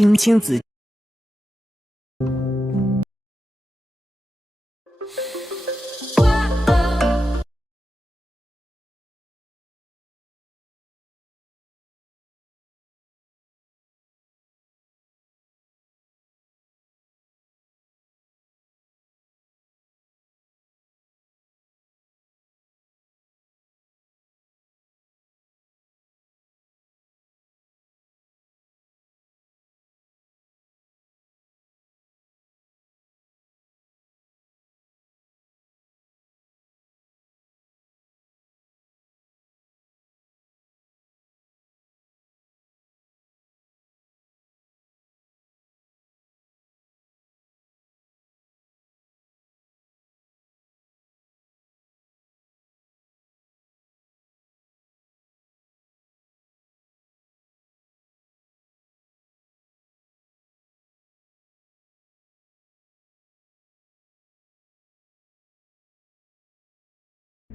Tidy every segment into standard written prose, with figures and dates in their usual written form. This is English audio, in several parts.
青青子。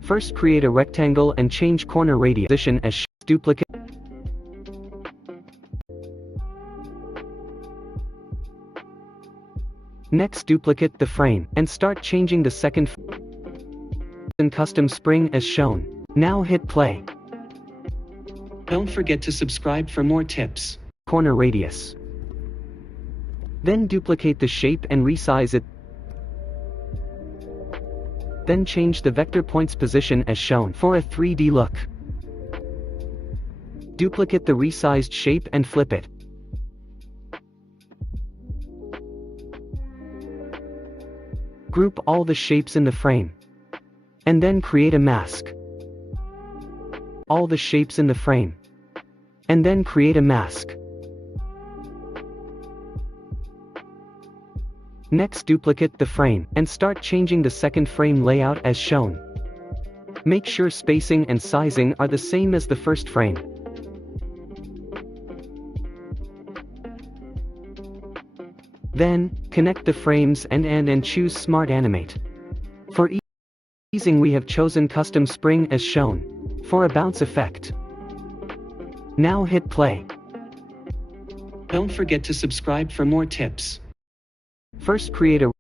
First, create a rectangle and change corner radius position as duplicate. Next, duplicate the frame and start changing the second and custom spring as shown. Now hit play. Don't forget to subscribe for more tips. Corner radius. Then duplicate the shape and resize it. Then change the vector points position as shown for a 3D look. Duplicate the resized shape and flip it. Group all the shapes in the frame. And then create a mask. All the shapes in the frame. And then create a mask. Next, duplicate the frame and start changing the second frame layout as shown. Make sure spacing and sizing are the same as the first frame. Then, connect the frames and choose Smart Animate. For easing, we have chosen Custom Spring as shown, for a bounce effect. Now hit play. Don't forget to subscribe for more tips. First, create a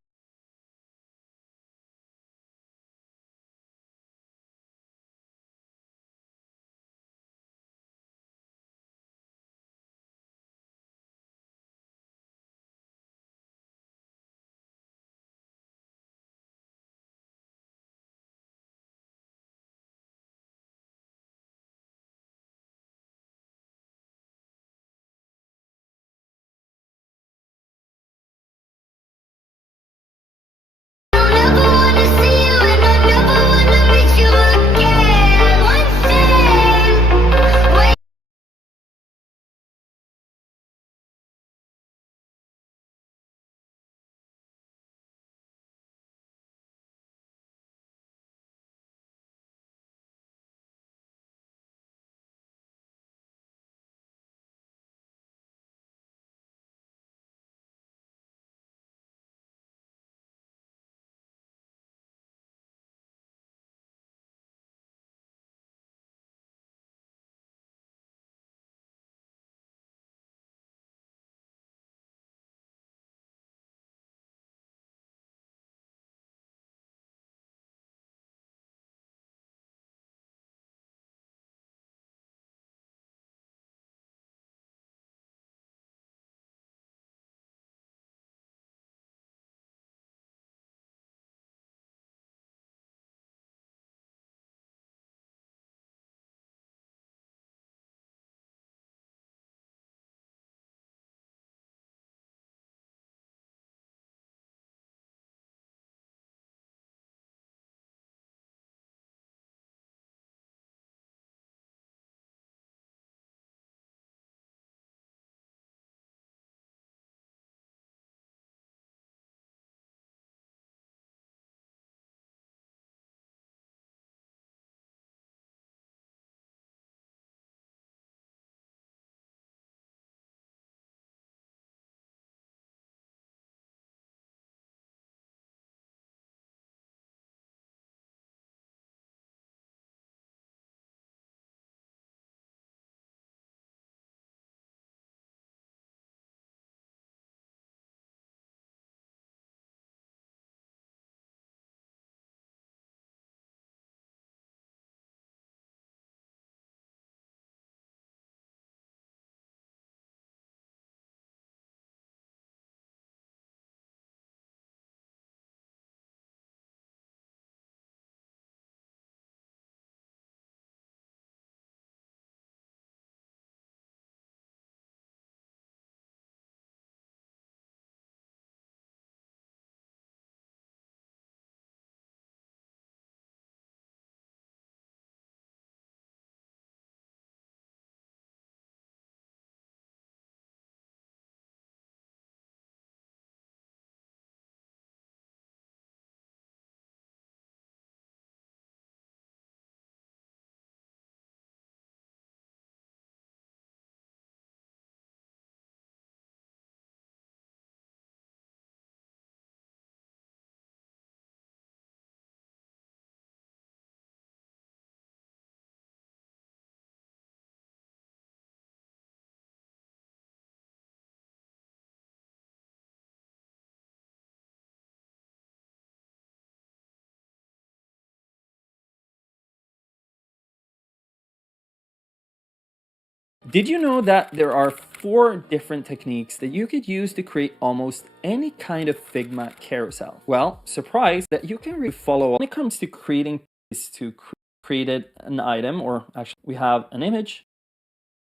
Did you know that there are 4 different techniques that you could use to create almost any kind of Figma carousel? Well, surprise that you can really follow when it comes to creating is to create an item, or actually we have an image,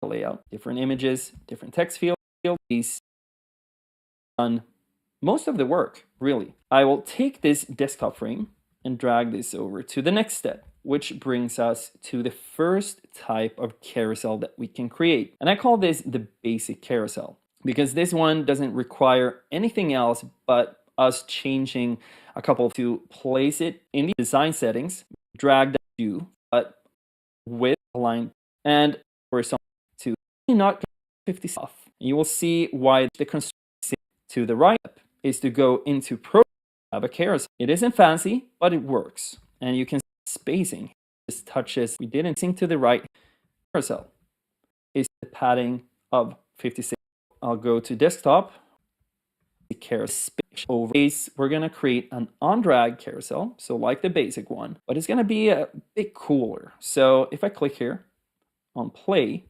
a layout, different images, different text fields, these done most of the work, really. I will take this desktop frame and drag this over to the next step, which brings us to the first type of carousel that we can create. And I call this the basic carousel, because this one doesn't require anything else but us changing a couple to place it in the design settings, drag that to, but with a line and horizontal to not 50 off. You will see why the construction to the right is to go into Pro, have a carousel. It isn't fancy, but it works. And you can see spacing. Just touches, we didn't sync to the right carousel. Is the padding of 56. I'll go to desktop. The carousel over base, we're gonna create an on drag carousel, so like the basic one, but it's gonna be a bit cooler. So if I click here on play,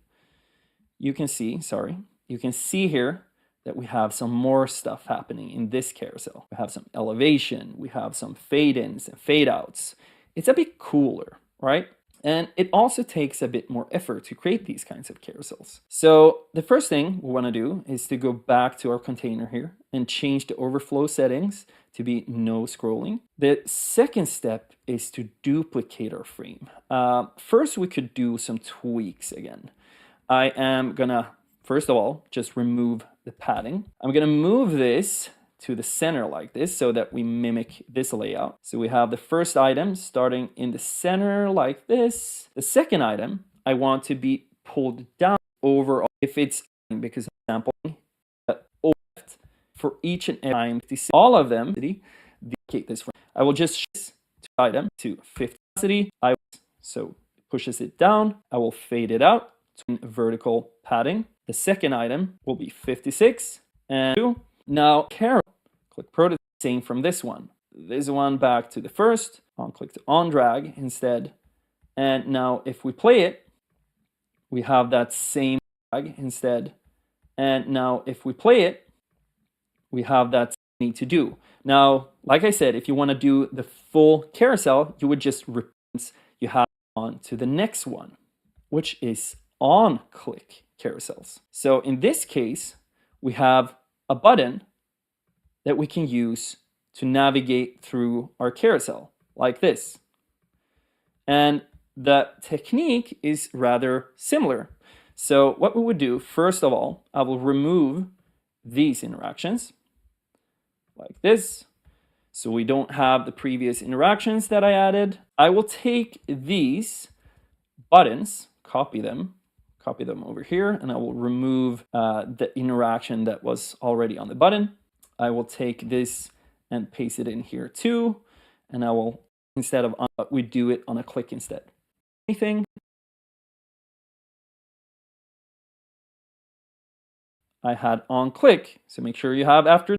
you can see here that we have some more stuff happening in this carousel. We have some elevation, we have some fade-ins and fade-outs. It's a bit cooler, right? And it also takes a bit more effort to create these kinds of carousels. So the first thing we want to do is to go back to our container here and change the overflow settings to be no scrolling. The second step is to duplicate our frame. First, we could do some tweaks again. I am gonna, first of all, just remove the padding. I'm gonna move this to the center like this so that we mimic this layout. So we have the first item starting in the center like this. The second item, I want to be pulled down over if it's, because example, for each and every time, all of them, duplicate this one. I will just shift this item to 50 opacity. So it pushes it down. I will fade it out to vertical padding. The second item will be 56 and 2. Now, click Pro to same from this one. This one back to the first. I'll click to on drag instead. And now if we play it, we have that same drag instead. And now if we play it, we have that need to do. Now, like I said, if you want to do the full carousel, you would just repeat. You have on to the next one, which is on click carousels. So in this case, we have a button that we can use to navigate through our carousel like this. And the technique is rather similar. So what we would do, first of all, I will remove these interactions like this. So we don't have the previous interactions that I added. I will take these buttons, copy them over here, and I will remove the interaction that was already on the button. I will take this and paste it in here too, and I will, instead of on, we do it on a click instead. Anything I had on click, so make sure you have after.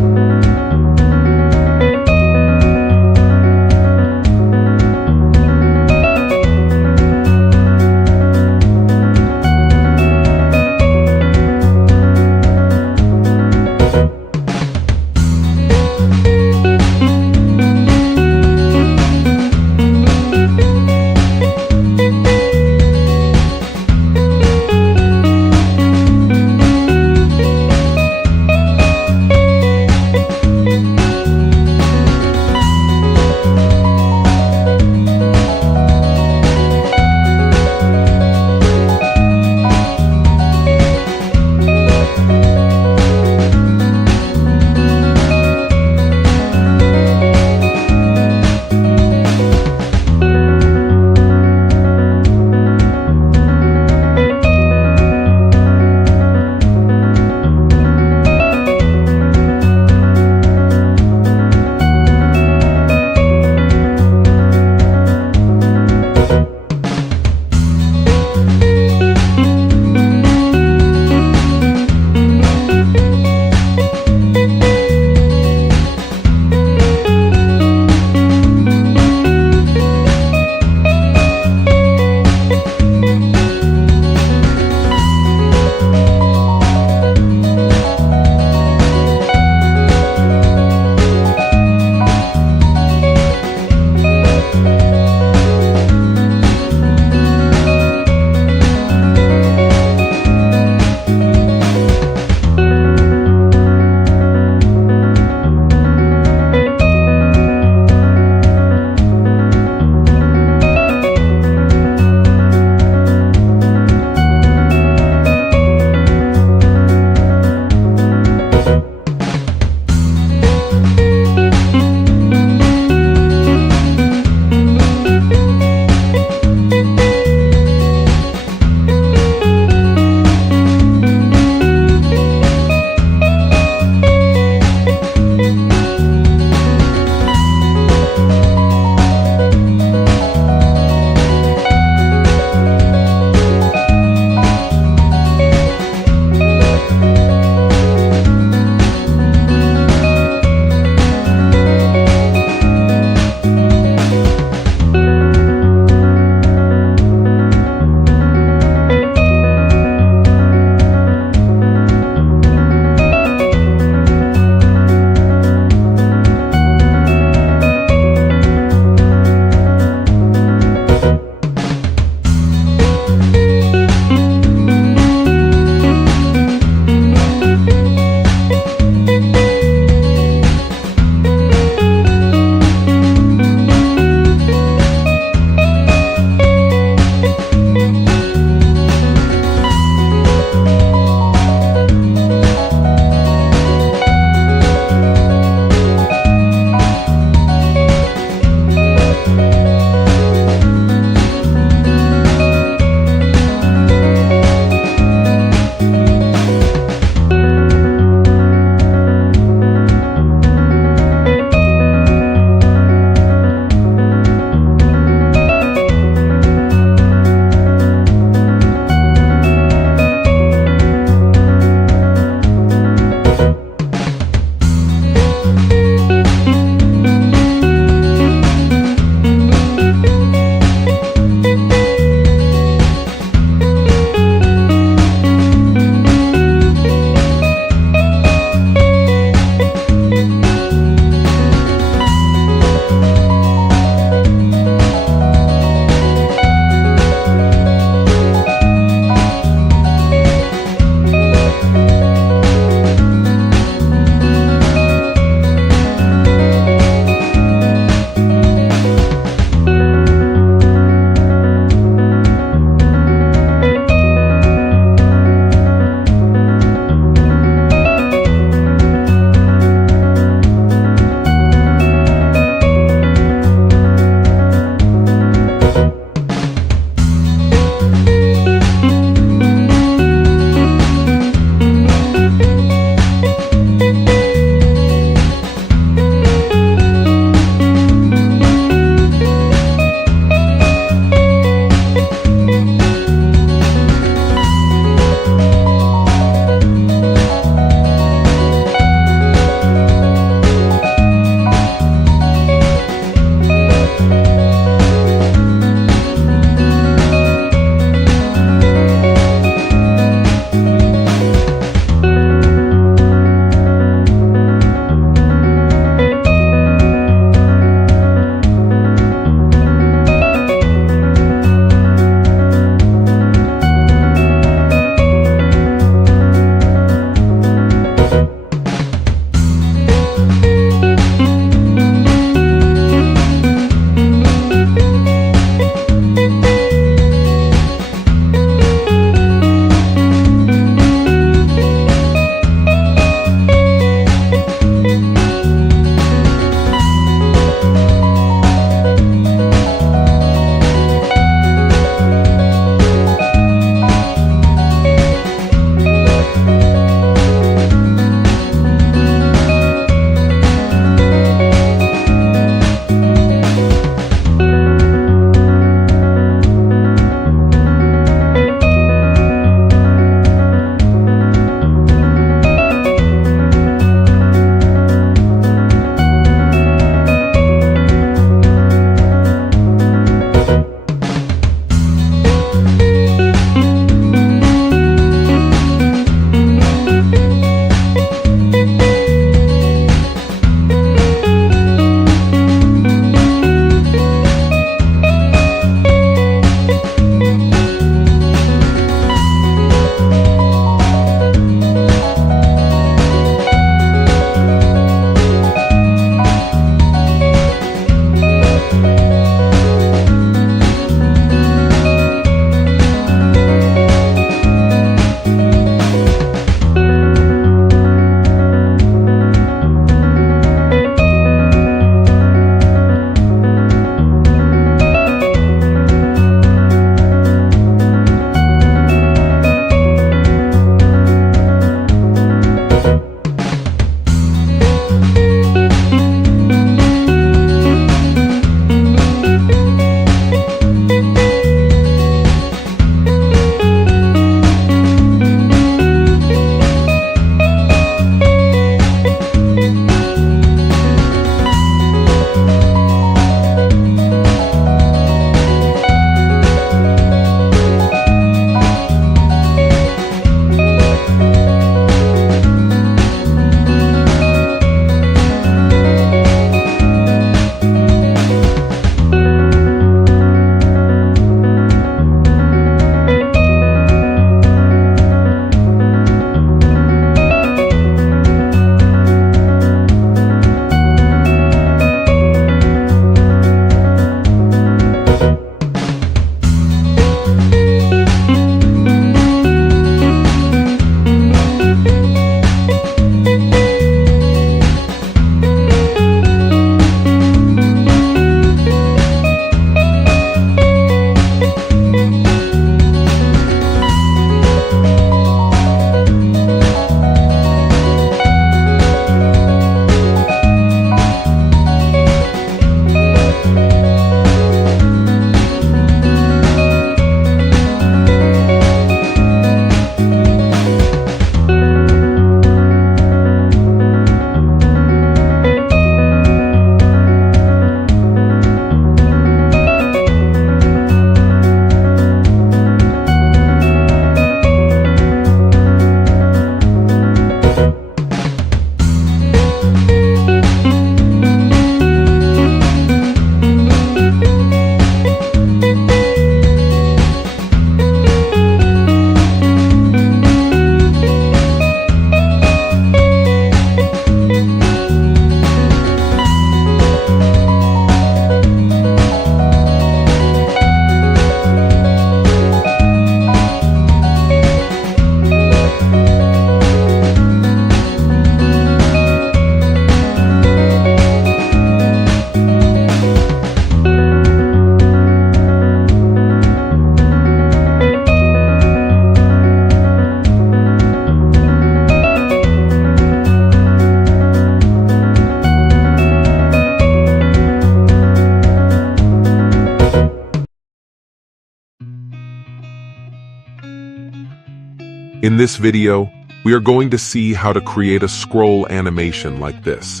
In this video, we are going to see how to create a scroll animation like this.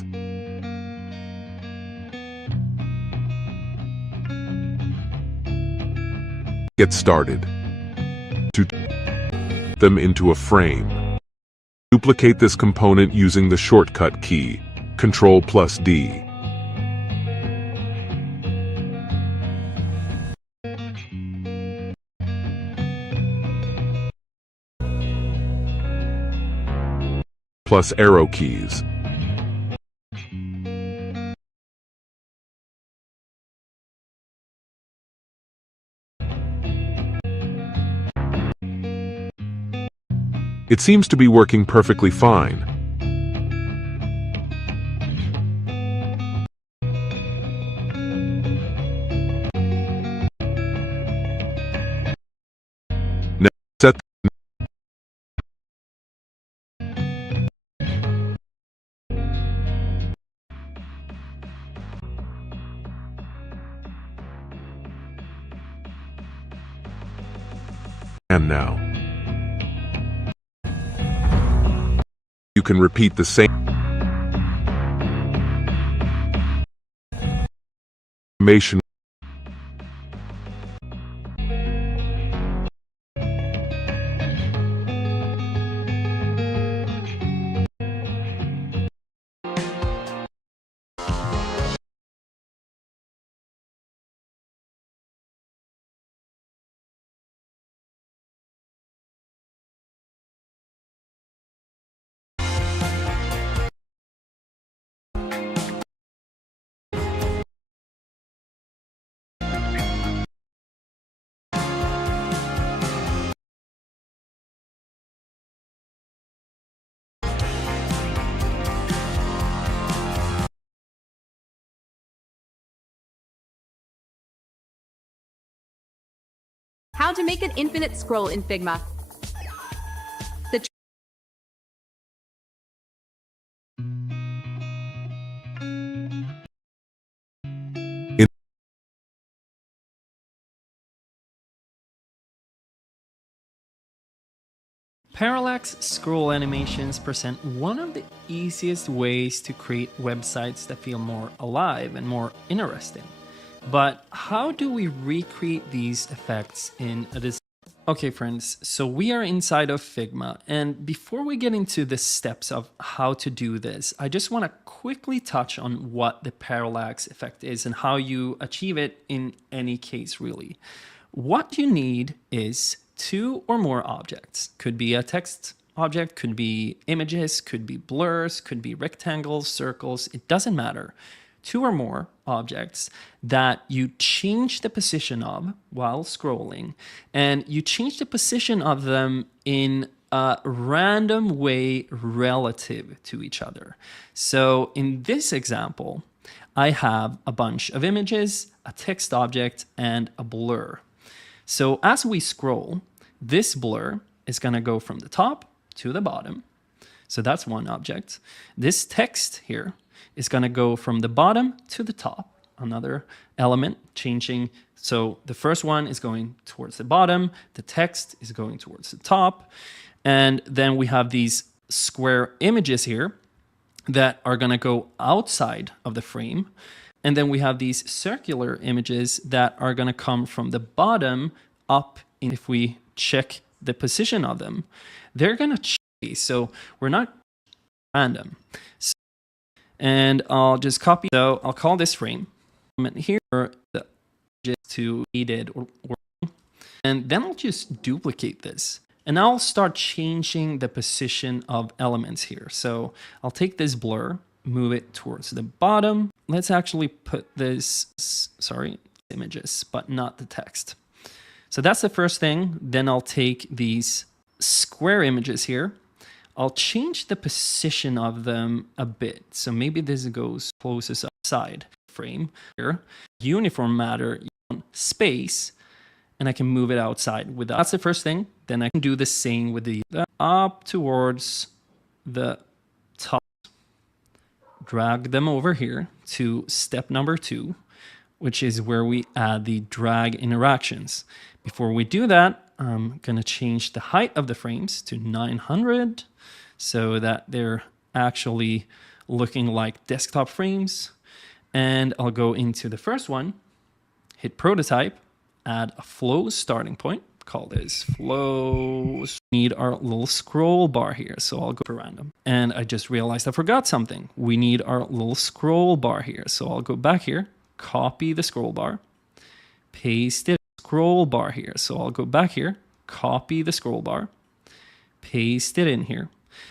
Get started. To them into a frame, duplicate this component using the shortcut key, Ctrl+D. Plus arrow keys. It seems to be working perfectly fine. Now set and now you can repeat the same animation. How to make an infinite scroll in Figma. Parallax scroll animations present one of the easiest ways to create websites that feel more alive and more interesting. But how do we recreate these effects in a design? Okay friends, so we are inside of Figma, and before we get into the steps of how to do this, I just want to quickly touch on what the parallax effect is and how you achieve it in any case really. What you need is 2 or more objects. Could be a text object, could be images, could be blurs, could be rectangles, circles, it doesn't matter. 2 or more objects that you change the position of while scrolling, and you change the position of them in a random way relative to each other. So in this example, I have a bunch of images, a text object, and a blur. So as we scroll, this blur is going to go from the top to the bottom. So that's one object. This text here is going to go from the bottom to the top. Another element changing. So the first one is going towards the bottom. The text is going towards the top. And then we have these square images here that are going to go outside of the frame. And then we have these circular images that are going to come from the bottom up. If we check the position of them, they're going to change. So we're not random. And I'll just copy. So I'll call this frame. And here the just to edit or and then I'll just duplicate this. And I'll start changing the position of elements here. So I'll take this blur, move it towards the bottom. Let's actually put this, sorry, images, but not the text. So that's the first thing. Then I'll take these square images here. I'll change the position of them a bit. So maybe this goes closest outside frame here. Uniform matter, space, and I can move it outside with that. That's the first thing. Then I can do the same with the up towards the top. Drag them over here to step number 2, which is where we add the drag interactions. Before we do that, I'm going to change the height of the frames to 900 so that they're actually looking like desktop frames. And I'll go into the first one, hit prototype, add a flow starting point, call this flow. Need our little scroll bar here, so I'll go for random. And I just realized I forgot something. We need our little scroll bar here, so I'll go back here, copy the scroll bar, paste it, scroll bar here. So I'll go back here, copy the scroll bar, paste it in here.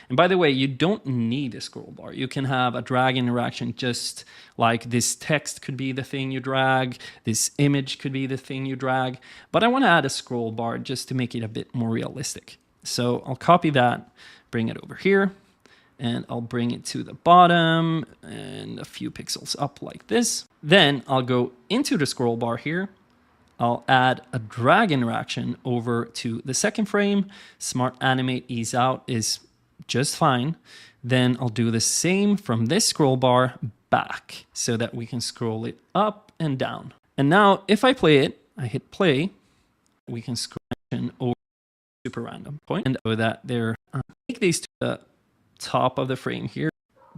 And by the way, you don't need a scroll bar. You can have a drag interaction, just like this text could be the thing you drag, this image could be the thing you drag, but I want to add a scroll bar just to make it a bit more realistic. So I'll copy that, bring it over here, and I'll bring it to the bottom and a few pixels up like this. Then I'll go into the scroll bar here. I'll add a drag interaction over to the second frame. Smart Animate Ease Out is just fine. Then I'll do the same from this scroll bar back so that we can scroll it up and down. And now if I play it, I hit play, we can scroll over super random point and so that they're take these to the top of the frame here,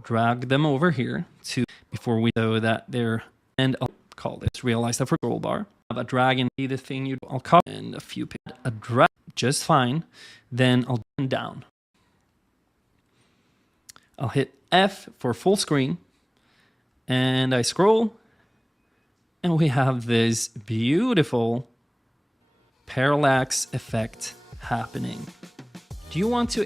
drag them over here to before we so that they're, and I'll call this realize that for scroll bar. Have a drag and be the thing I'll copy and a few a drag just fine. Then I'll turn down. I'll hit F for full screen and I scroll and we have this beautiful parallax effect happening. Do you want to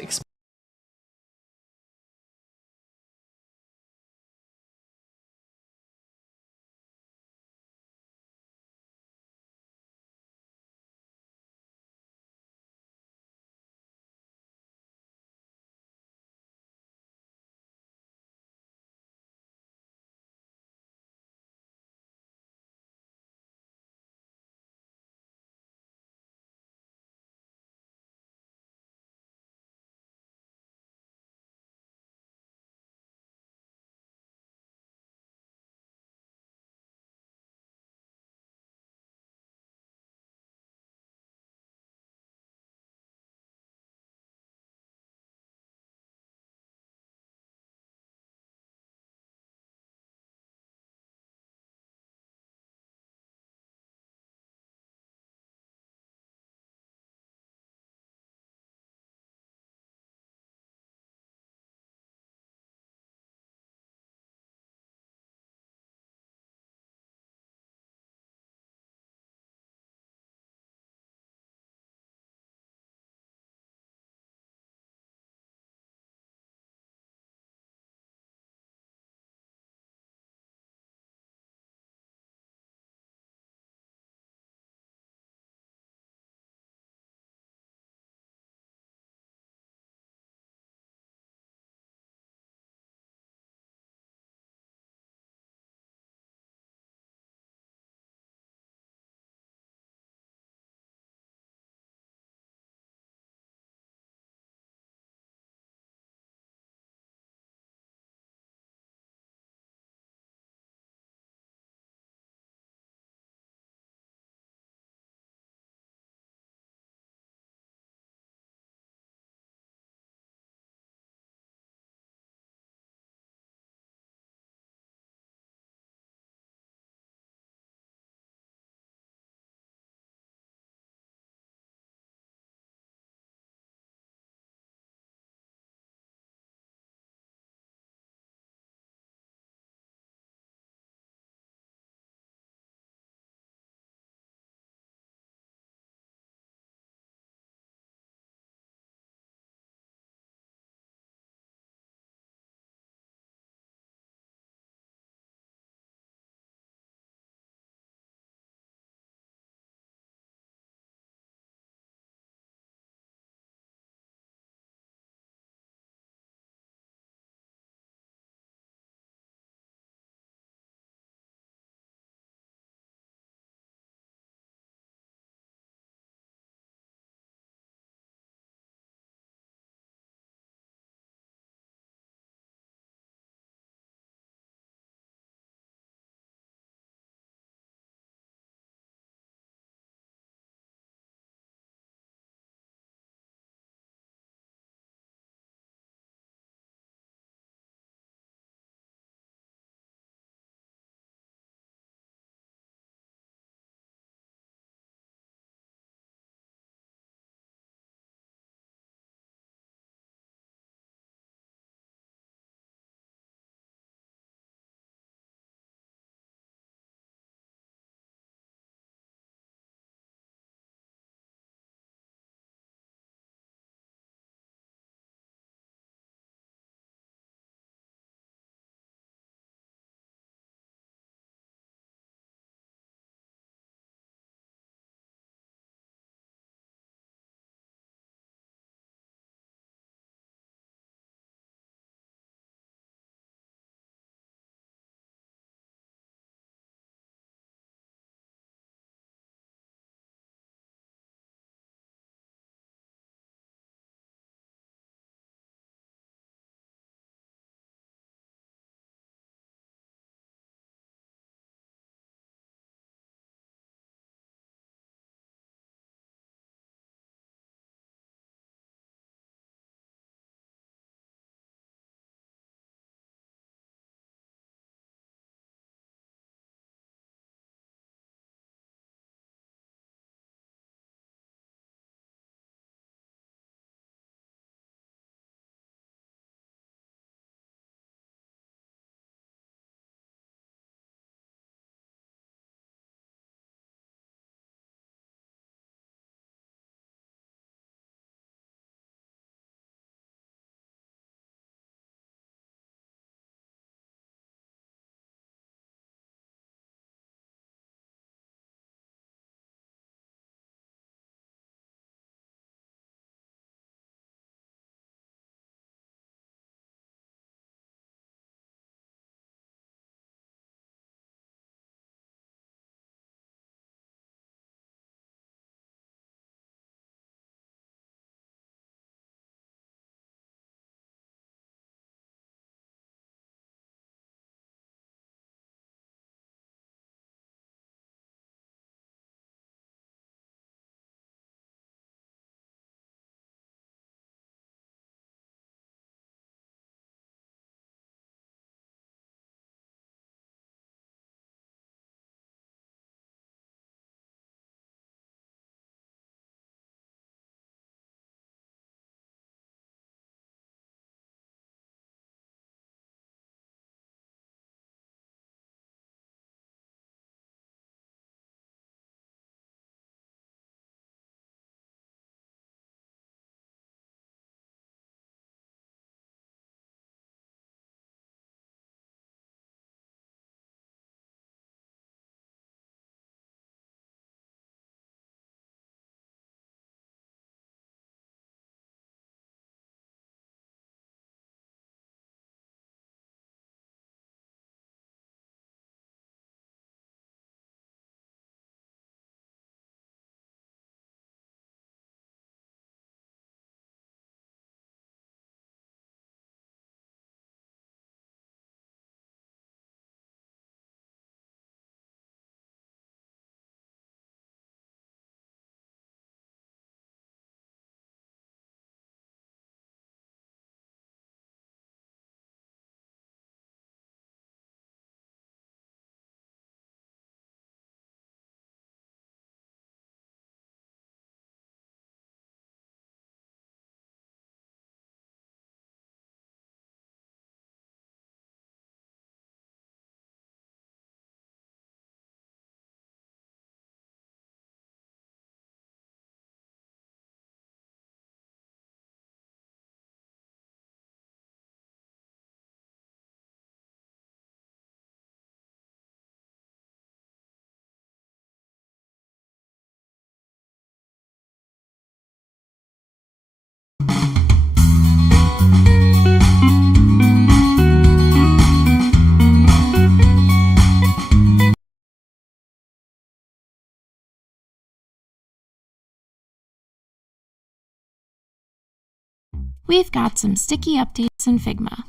We've got some sticky updates in Figma.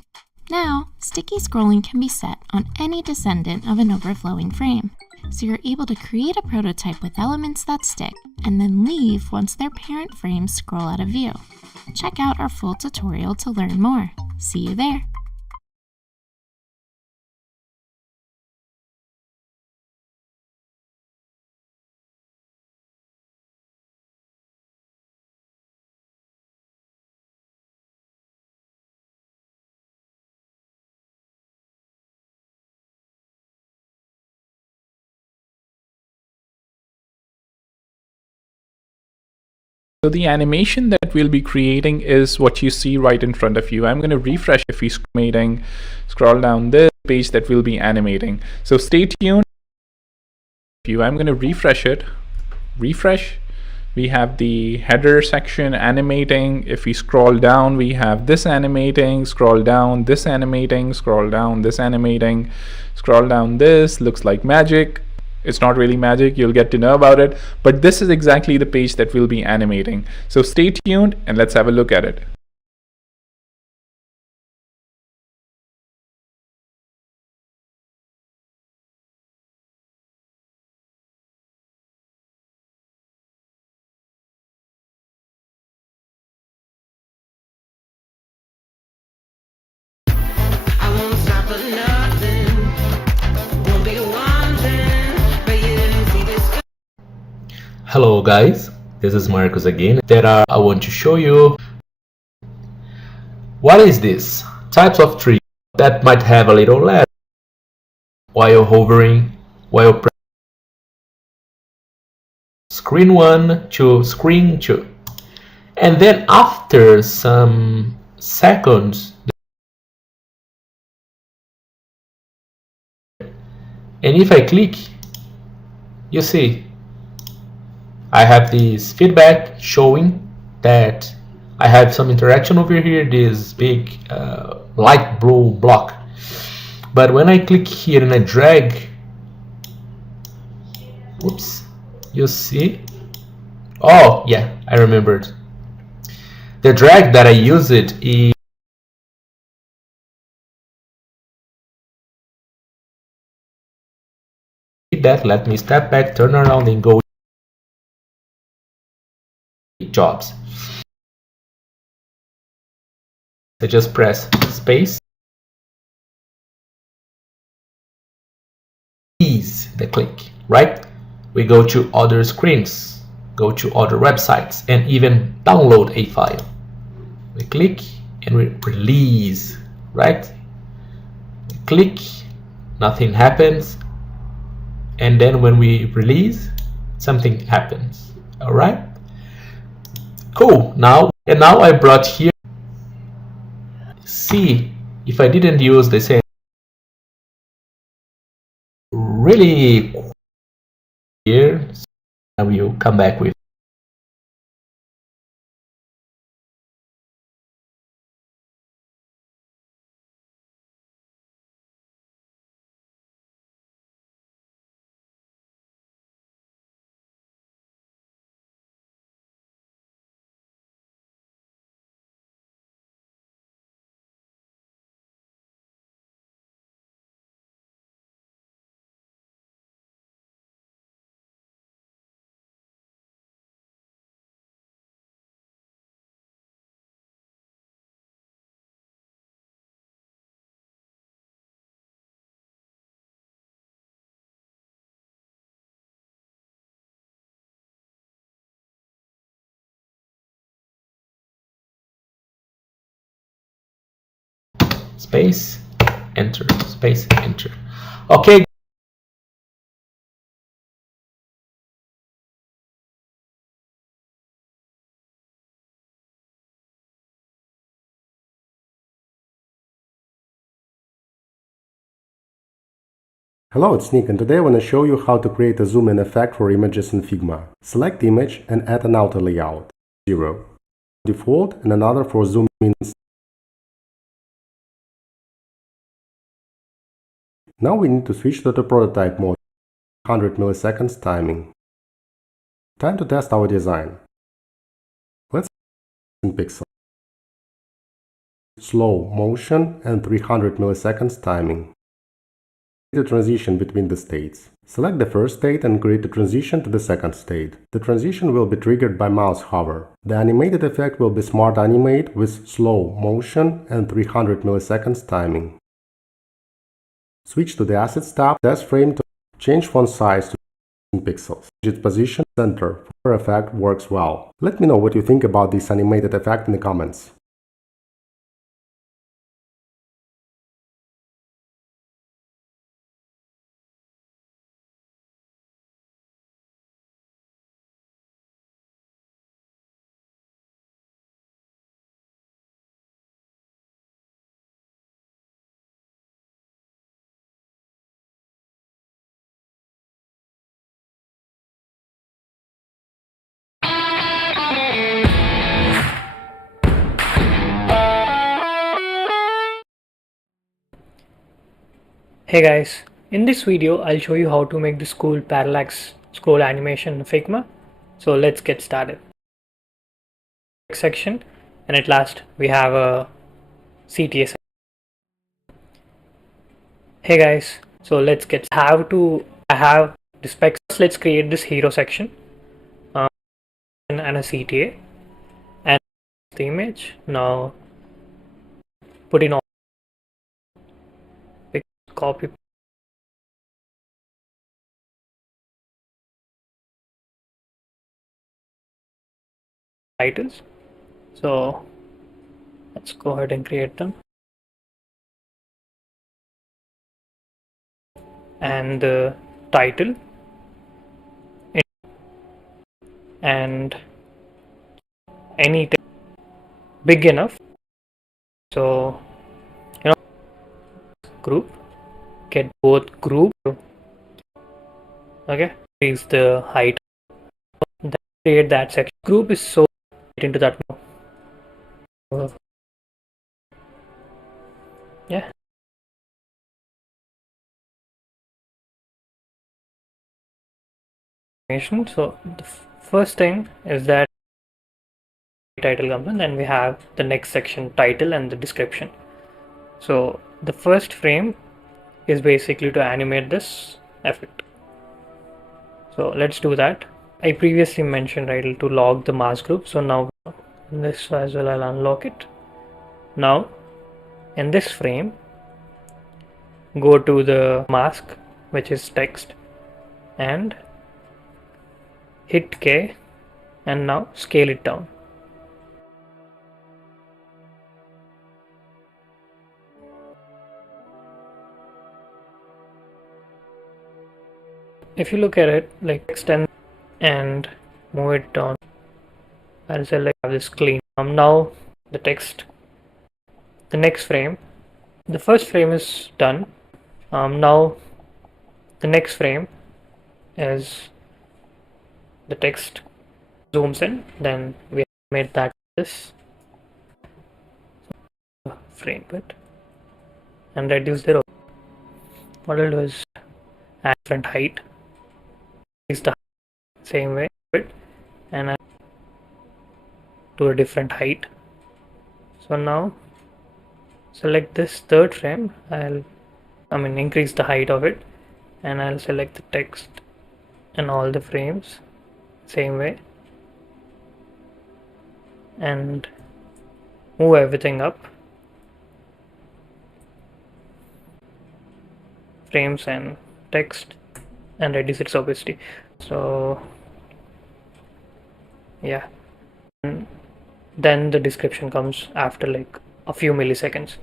Now, sticky scrolling can be set on any descendant of an overflowing frame, so you're able to create a prototype with elements that stick and then leave once their parent frames scroll out of view. Check out our full tutorial to learn more. See you there! So the animation that we'll be creating is what you see right in front of you. I'm going to refresh if we scroll down this page that we'll be animating. So stay tuned. I'm going to refresh it. Refresh. We have the header section animating. If we scroll down, we have this animating, scroll down, this animating, scroll down, this animating, scroll down, this looks like magic. It's not really magic, you'll get to know about it, but this is exactly the page that we'll be animating. So stay tuned and let's have a look at it. Hello guys, this is Marcus again. I want to show you what is this types of tree that might have a little lag while hovering, while pressing screen 1 to screen 2, and then after some seconds, and if I click, you see I have this feedback showing that I have some interaction over here, this big light blue block. But when I click here and I drag, whoops, you see? Oh yeah, I remembered. The drag that I used is that. Let me step back, turn around and go jobs. I just press space, ease the click, right? We go to other screens, go to other websites, and even download a file. We click and we release, right? We click, nothing happens, and then when we release, something happens. All right? Cool. Now I brought here. See if I didn't use the same really here. I will come back with. Space, enter, space, enter. Okay. Hello, it's Nick, and today I want to show you how to create a zoom in effect for images in Figma. Select image and add an outer layout, 0, default, and another for zoom in. Now we need to switch to the prototype mode, 100 milliseconds timing. Time to test our design. Let's in pixel. slow motion and 300 milliseconds timing. The transition between the states. Select the first state and create a transition to the second state. The transition will be triggered by mouse hover. The animated effect will be Smart Animate with slow motion and 300 milliseconds timing. Switch to the Assets tab, test frame to change font size to pixels. Its position center for effect works well. Let me know what you think about this animated effect in the comments. Hey guys, in this video I'll show you how to make this cool parallax scroll animation in Figma. So let's get started. Section, and at last we have a CTA section. Hey guys, so let's get I have the specs. Let's create this hero section and a CTA and the image. Now put in all, copy titles. So let's go ahead and create them. And the title and anything big enough. So group, get both group. Okay, increase the height. Then create that section. Group is so into that. Yeah. So the first thing is that title comes in, then we have the next section, title and the description. So the first frame is basically to animate this effect. So let's do that. I previously mentioned, right, to log the mask group. So now in this as well, I'll unlock it. Now in this frame, go to the mask, which is text, and hit K, and now scale it down. If you look at it, like extend and move it down, I'll select this clean. Now the text, the next frame, the first frame is done. Now the next frame is the text zooms in, then we made that this frame bit and reduce the row. What I'll do is add different height, is the same way bit, and I do a different height. So now select this third frame, increase the height of it, and I'll select the text and all the frames same way and move everything up, frames and text, and reduce its opacity. So yeah, and then the description comes after like a few milliseconds.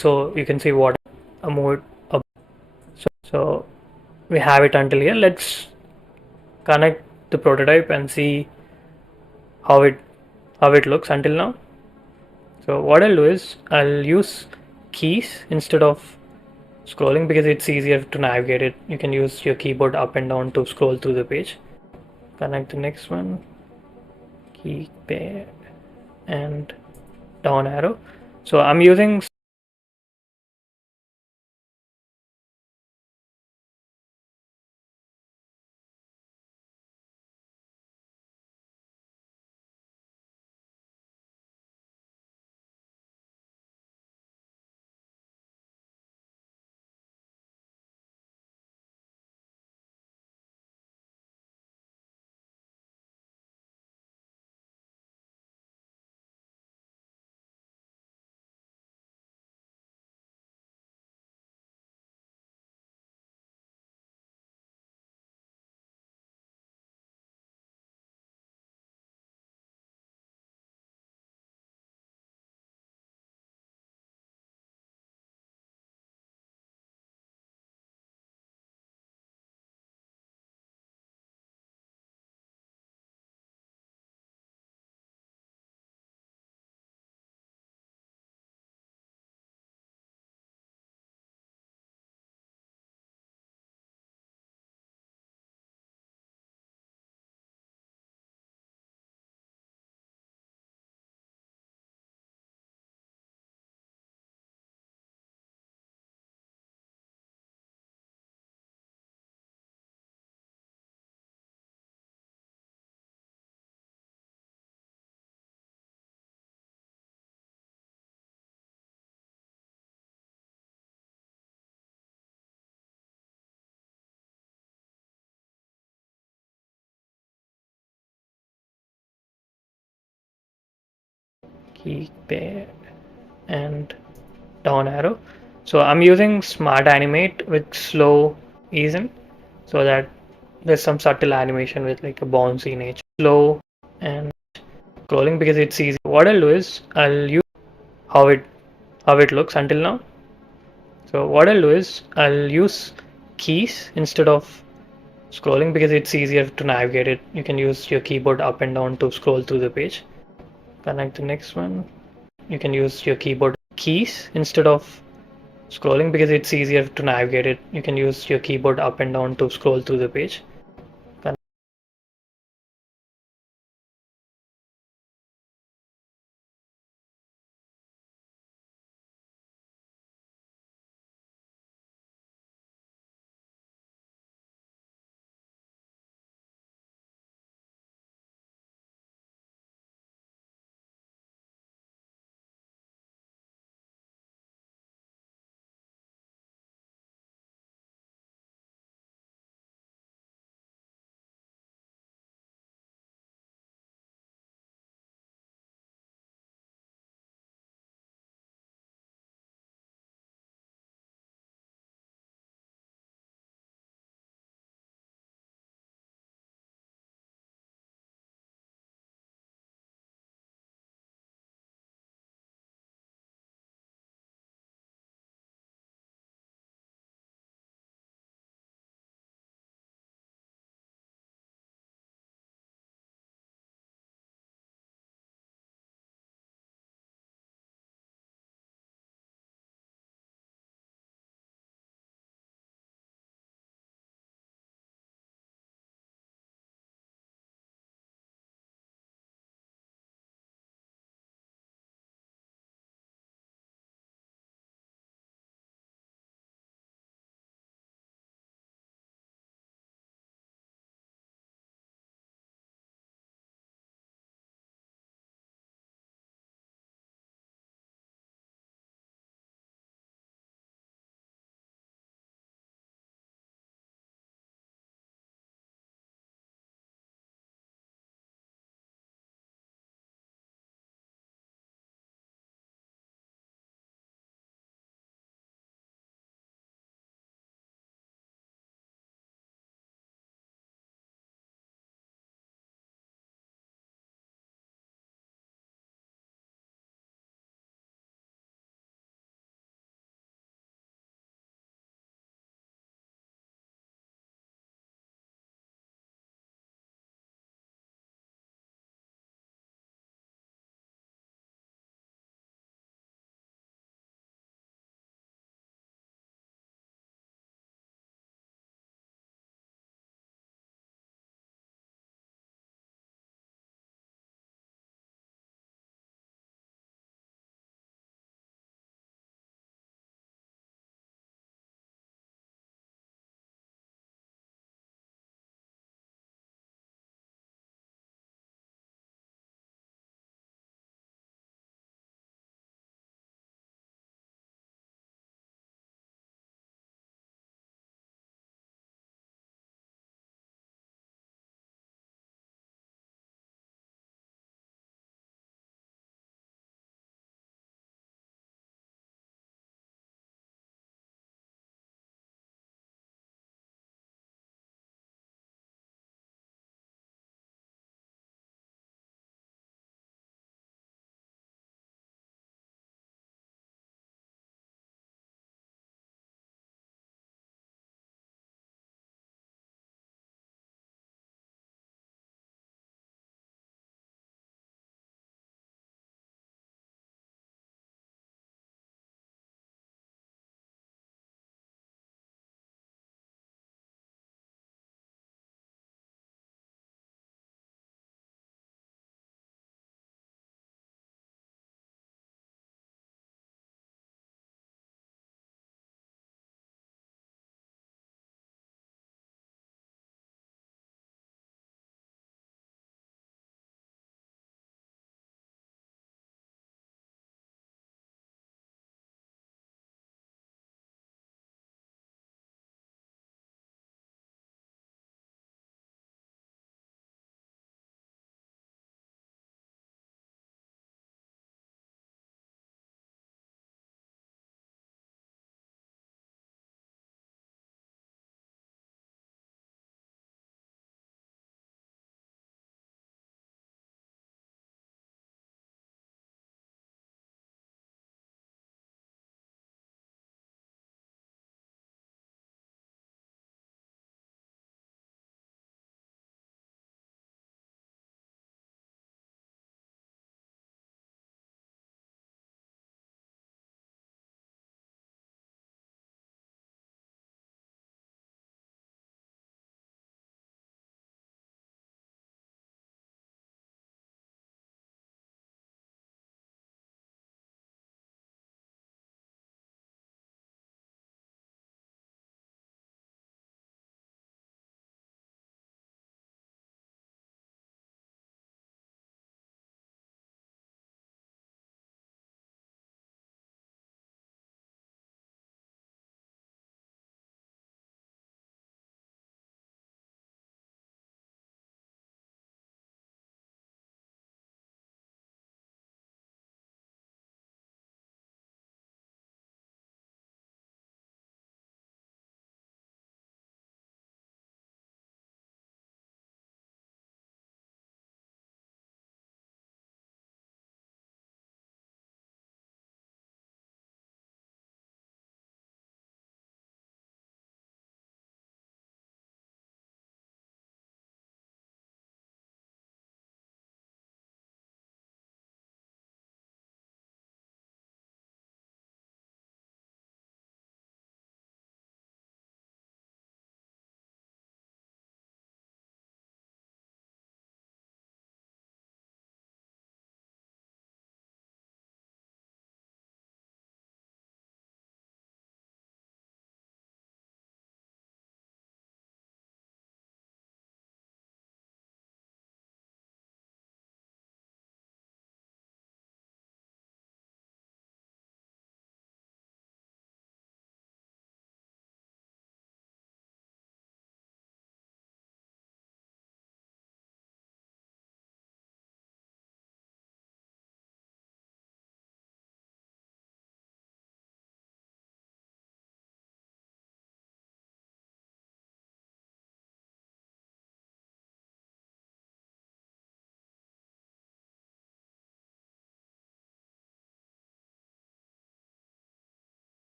So you can see what I moved up. So we have it until here. Let's connect the prototype and see how it looks until now. So what I'll do is I'll use keys instead of scrolling because it's easier to navigate it. You can use your keyboard up and down to scroll through the page. Connect the next one, keypad and down arrow. So I'm using peak pair and down arrow. So I'm using smart animate with slow easing so that there's some subtle animation with like a bouncy nature. Slow and scrolling because it's easy. What I'll do is I'll use how it looks until now. So what I'll do is I'll use keys instead of scrolling because it's easier to navigate it. You can use your keyboard up and down to scroll through the page. Connect the next one. You can use your keyboard keys instead of scrolling because it's easier to navigate it. You can use your keyboard up and down to scroll through the page.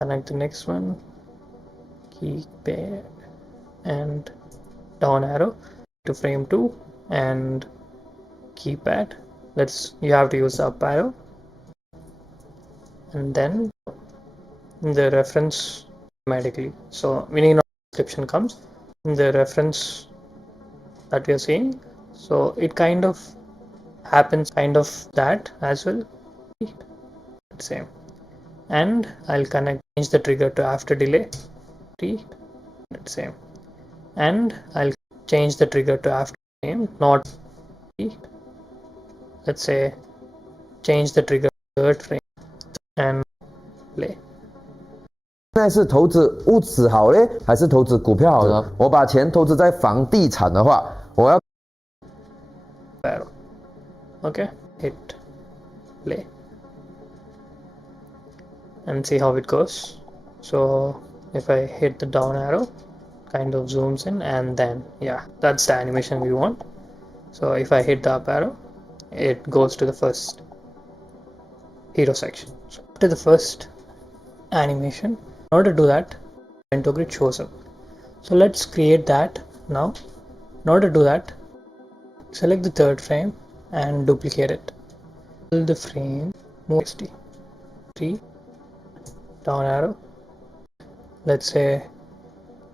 connect the next one, keypad and down arrow to frame 2 and keypad. You have to use up arrow, and then the reference automatically. So meaning no description comes in the reference that we are seeing. So it kind of happens kind of that as well. Same. And I'll change the trigger to after delay. Same. And I'll change the trigger to after frame, not let's say change the trigger to third frame and play. 现在是投资物质好嘞，还是投资股票好呢？我把钱投资在房地产的话，我要 Okay, hit play and see how it goes. So if I hit the down arrow, kind of zooms in, and then yeah, that's the animation we want. So if I hit the up arrow, it goes to the first hero section. So to the first animation, in order to do that, bento grid shows up. So let's create that now. In order to do that, select the third frame and duplicate it. Fill the frame, move 3 down arrow. Let's say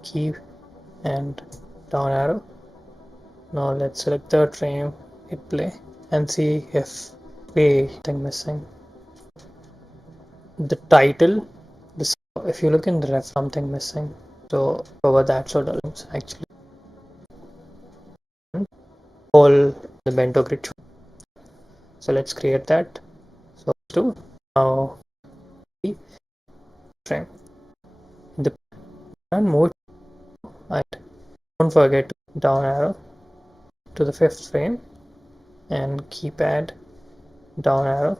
key and down arrow. Now let's select third frame, hit play, and see if anything missing. The title, if you look in the ref, something missing. So cover that so doesn't actually all the bento grid. So let's create that. So to now frame the mode, and don't forget down arrow to the fifth frame and keypad down arrow,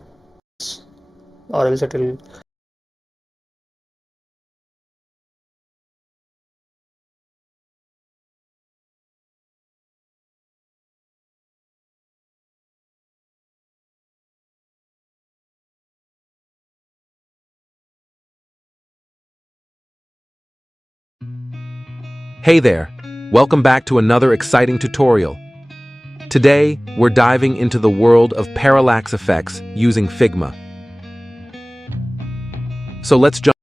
or else it will Hey there, welcome back to another exciting tutorial. Today, we're diving into the world of parallax effects using Figma. So let's jump.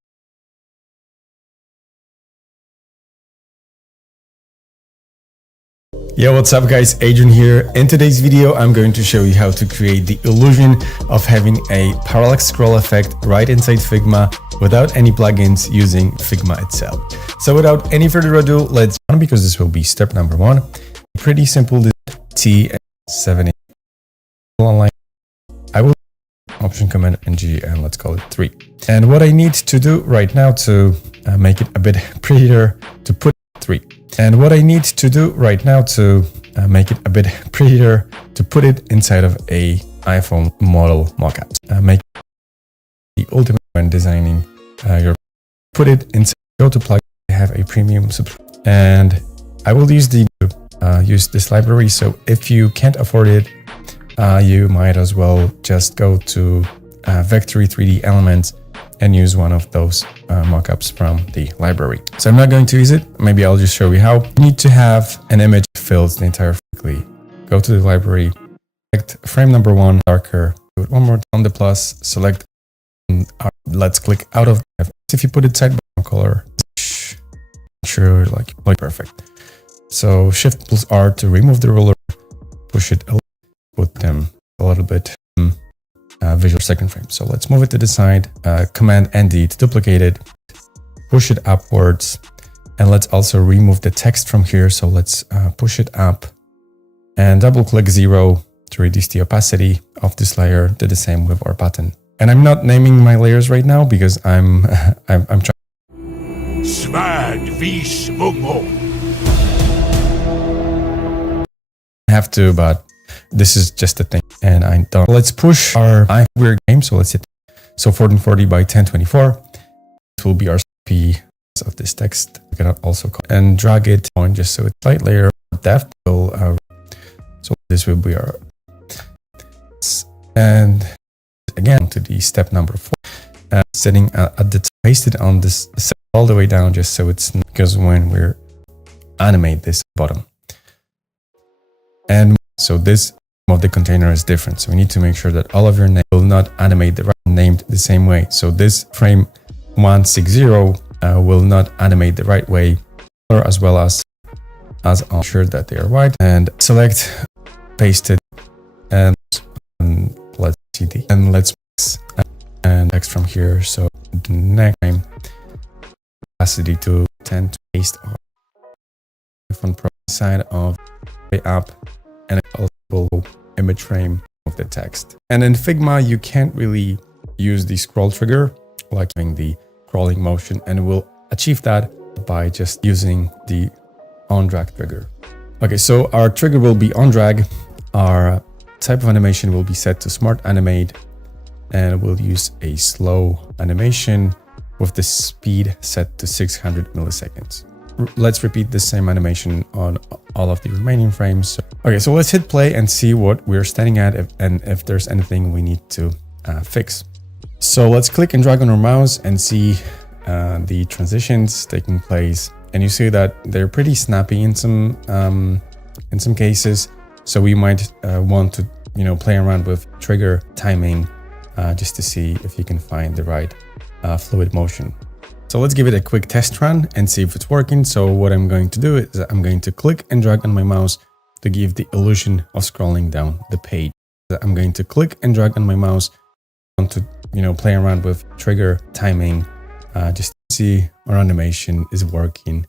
Yo, what's up guys, Adrian here. In today's video, I'm going to show you how to create the illusion of having a parallax scroll effect right inside Figma without any plugins using Figma itself. So without any further ado, let's on, because this will be step number 1. Pretty simple T78 online. I will option command ng and let's call it 3. And what I need to do right now to make it a bit prettier to put 3. And what I need to do right now to make it a bit prettier to put it inside of a iPhone model mockup. Make the ultimate when designing your put it inside go to plugin. I have a premium subscription and I will use this library. So if you can't afford it, you might as well just go to Vectory 3D Elements and use one of those mockups from the library. So I'm not going to use it. Maybe I'll just show you how. You need to have an image that fills the entire frame. Go to the library, select frame number 1, darker, do it one more on the plus, select, let's click out of, if you put it side by color, sure, like perfect. So Shift plus R to remove the ruler, push it, put them a little bit visual second frame. So let's move it to the side, Command and D to duplicate it, push it upwards, and let's also remove the text from here. So let's push it up and double click 0 to reduce the opacity of this layer. Do the same with our button. And I'm not naming my layers right now because I'm trying. I have to, but this is just a thing, and I don't. Let's push our weird game. So let's hit 1440 by 1024. It will be our P of this text. We can also call and drag it on just so it's light layer depth will. So this will be our. And again to the step number 4, setting at the paste it on this all the way down, just so it's not, because when we're animate this bottom. And so this of the container is different. So we need to make sure that all of your names will not animate the right named the same way. So this frame 160 will not animate the right way, or as well as ensure that they are white, and select, paste it, and let's see and let's mix and text from here. So the next time capacity to tend to paste from side of the app, and also image frame of the text. And in Figma, you can't really use the scroll trigger like having the scrolling motion, and we'll achieve that by just using the on drag trigger. Okay, so our trigger will be on drag. Our type of animation will be set to smart animate, and we'll use a slow animation with the speed set to 600 milliseconds. Let's repeat the same animation on all of the remaining frames. Okay, so let's hit play and see what we're standing at, and if there's anything we need to fix. So let's click and drag on our mouse and see the transitions taking place. And you see that they're pretty snappy in some cases. So we might want to, play around with trigger timing just to see if you can find the right fluid motion. So let's give it a quick test run and see if it's working. So what I'm going to do is I'm going to click and drag on my mouse to give the illusion of scrolling down the page. I'm going to click and drag on my mouse to, play around with trigger timing just to see our animation is working.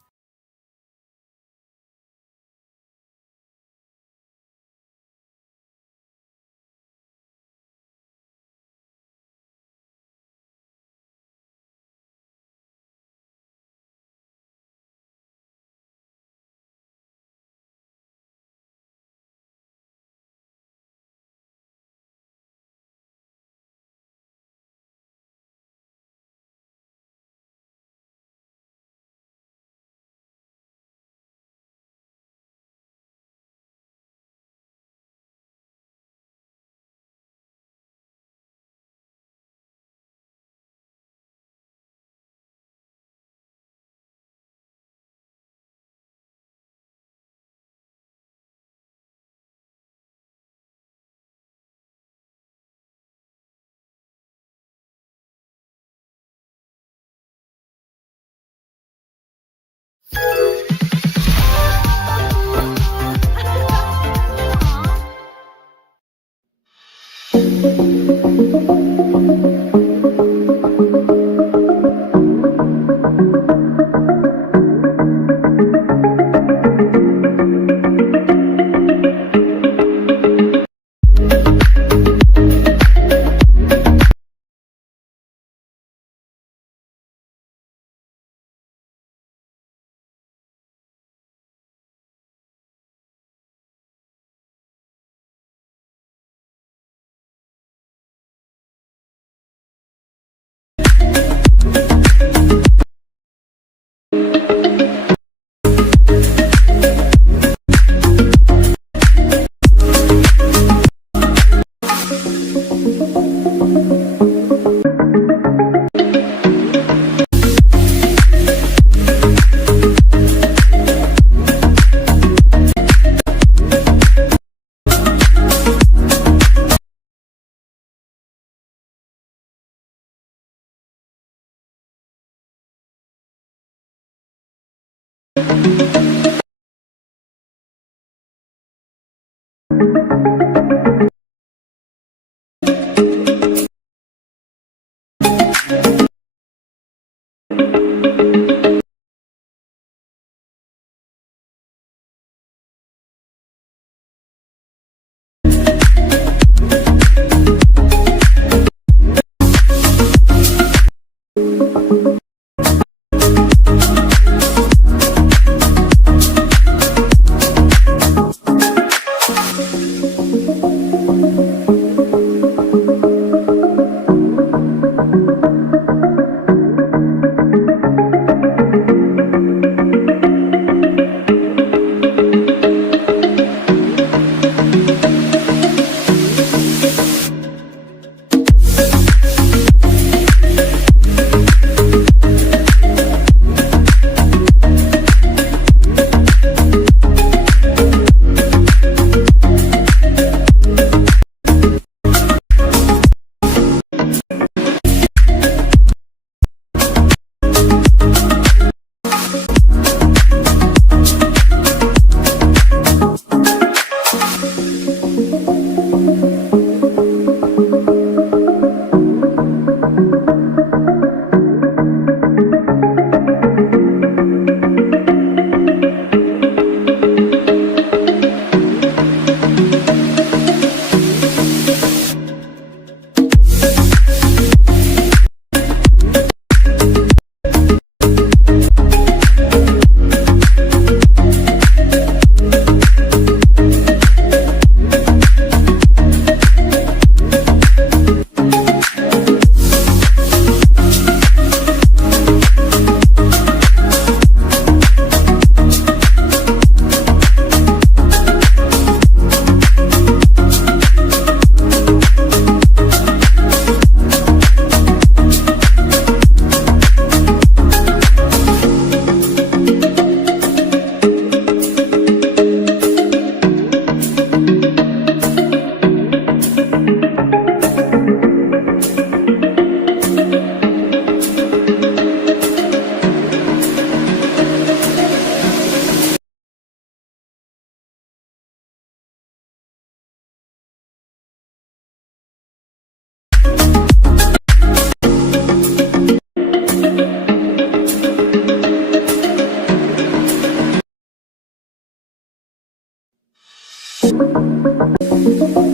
much.